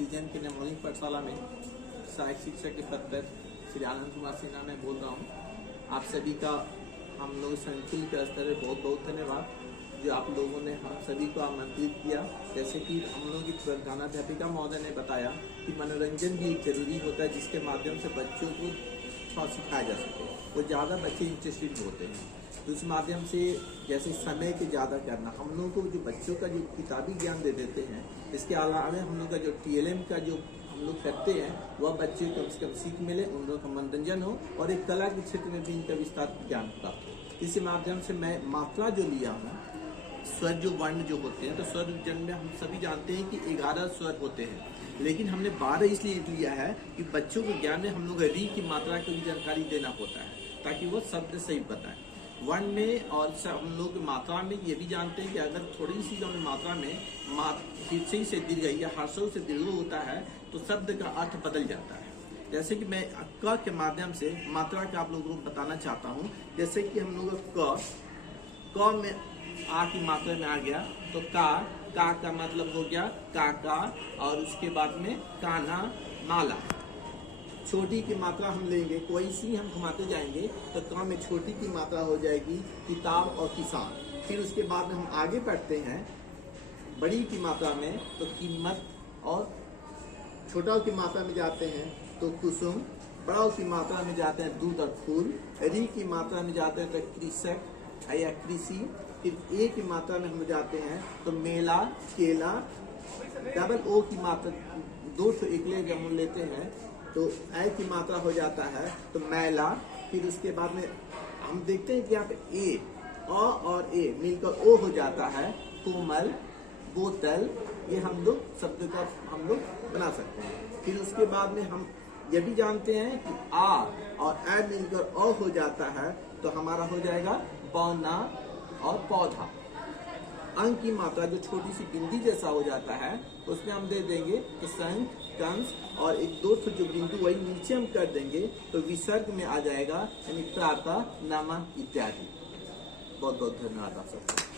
Season की नमोनी पाठशाला में सहायक शिक्षक के पद पर श्री आनंद कुमार सिन्हा मैं बोल रहा हूँ। आप सभी का हम लोग संकुल के स्तर पर बहुत बहुत धन्यवाद जो आप लोगों ने हम सभी को आमंत्रित किया। जैसे कि हम लोग की प्रधानाध्यापिका महोदय ने बताया कि मनोरंजन भी एक जरूरी होता है जिसके माध्यम से बच्चों को सिखाया जा सके। वो ज़्यादा बच्चे इंटरेस्टेड होते हैं तो उस माध्यम से जैसे समय के ज़्यादा करना हम लोग को जो बच्चों का जो किताबी ज्ञान दे देते हैं, इसके अलावा हम लोग का जो TLM का जो हम लोग करते हैं वह बच्चे कम से कम सीख मिले, उन लोगों का मनोरंजन हो और एक कला के क्षेत्र में भी इनका विस्तार ज्ञान प्राप्त हो। इसी माध्यम से मैं मात्रा जो लिया हूँ, स्वर जो वर्ण जो होते हैं, तो स्वर जन्म में हम सभी जानते हैं कि 11 स्वर होते हैं, लेकिन हमने 12 इसलिए लिया है कि बच्चों को ज्ञान में हम लोग री की मात्रा की भी जानकारी देना होता है ताकि वो शब्द सही बताएं। वर्ण में और हम लोग मात्रा में ये भी जानते हैं कि अगर थोड़ी सी जो मात्रा में हिस्से से दीर्घ या हर्षों से दीर्घ होता है तो शब्द का अर्थ बदल जाता है। जैसे कि मैं क के माध्यम से मात्रा का आप लोगों को बताना चाहता हूँ। जैसे कि हम लोग क में आ की मात्रा में आ गया तो का मतलब हो गया काका, और उसके बाद में कान्हा, माला। छोटी की मात्रा हम लेंगे, कोई सी हम घुमाते जाएंगे तो क में छोटी की मात्रा हो जाएगी किताब और किसान। फिर उसके बाद में हम आगे बढ़ते हैं बड़ी की मात्रा में तो कीमत, और छोटा की मात्रा में जाते हैं तो कुसुम, बड़ा की मात्रा में जाते हैं दूध और फूल, री की मात्रा में जाते हैं तो कृषक या कृषि। फिर ए की मात्रा में हम जाते हैं तो मेला, केला। डबल ओ की मात्रा 201 जब हम लेते हैं तो ए की मात्रा हो जाता है तो मैला। फिर उसके बाद में हम देखते हैं कि यहाँ पे ए, अ और ए मिलकर ओ हो जाता है कोमल, बोतल। ये हम लोग शब्द का हम लोग बना सकते हैं। फिर उसके बाद में हम ये भी जानते हैं कि आ और ए मिलकर अ हो जाता है तो हमारा हो जाएगा पौना और पौधा। अंक की मात्रा जो छोटी सी बिंदी जैसा हो जाता है उसमें हम दे देंगे तो संख, कंस, और एक दो जो बिंदु वही नीचे हम कर देंगे तो विसर्ग में आ जाएगा, यानी प्रातः, नमः इत्यादि। बहुत बहुत धन्यवाद आप सबको।